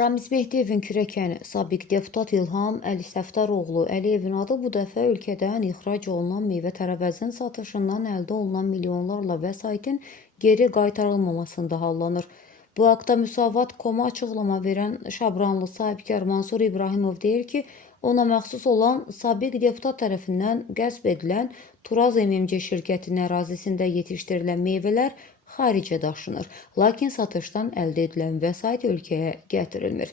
Ramiz Mehdiyevin kürəkəni sabiq deputat İlham Əlisəftaroğlu Əliyevin adı bu dəfə ölkədən ixrac olunan meyvə-tərəvəzin satışından əldə olunan milyonlarla vəsaitin geri qaytarılmamasında hallanır. Bu haqda Müsavat.com-a açıqlama verən Şabranlı sahibkar Mansur İbrahimov deyir ki, ona məxsus olan sabiq deputat tərəfindən qəsb edilən Turaz MMC şirkətinin ərazisində yetişdirilən meyvələr xaricə daşınır, lakin satışdan əldə edilən vəsait ölkəyə gətirilmir.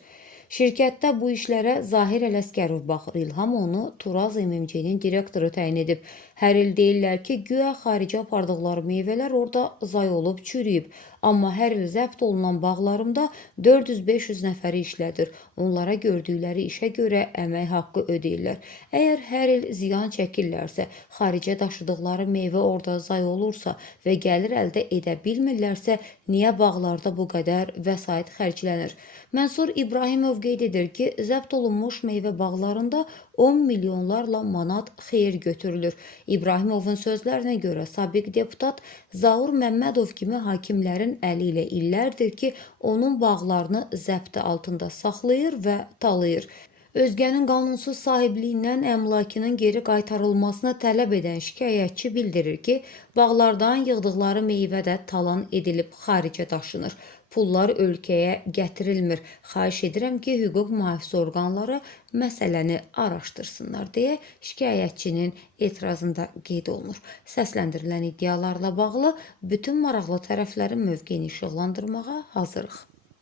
Şirkətdə bu işlərə Zahir Ələsgərov baxır. İlham onu Turaz MMC-nin direktoru təyin edib. Hər il deyirlər ki, güya xaricə apardıqları meyvələr orada zay olub, çürüyüb. Amma hər il zəbt olunan bağlarımda 400-500 nəfəri işlədir. Onlara gördükləri işə görə əmək haqqı ödəyirlər. Əgər hər il ziyan çəkirlərsə, xaricə daşıdıqları meyvə orada zay olursa və gəlir əldə edə bilmirlərsə, niyə bağlarda bu qədər vəsait xərclənir? Mansur İbrahimov qeyd edir ki, zəbt olunmuş meyvə bağlarında 10 milyonlarla manat xeyir götürülür. İbrahimovun sözlərinə görə sabiq deputat Zaur Məmmədov kimi hakimlərin əli ilə illərdir ki, onun bağlarını zəbti altında saxlayır və talayır. Özgənin qanunsuz sahibliyindən əmlakının geri qaytarılmasını tələb edən şikayətçi bildirir ki, bağlardan yığdıqları meyvə də talan edilib xaricə daşınır. Pullar ölkəyə gətirilmir. Xahiş edirəm ki, hüquq mühafizə orqanları məsələni araşdırsınlar deyə şikayətçinin etirazında qeyd olunur. Səsləndirilən iddialarla bağlı bütün maraqlı tərəflərin mövqeyini işıqlandırmağa hazırıq.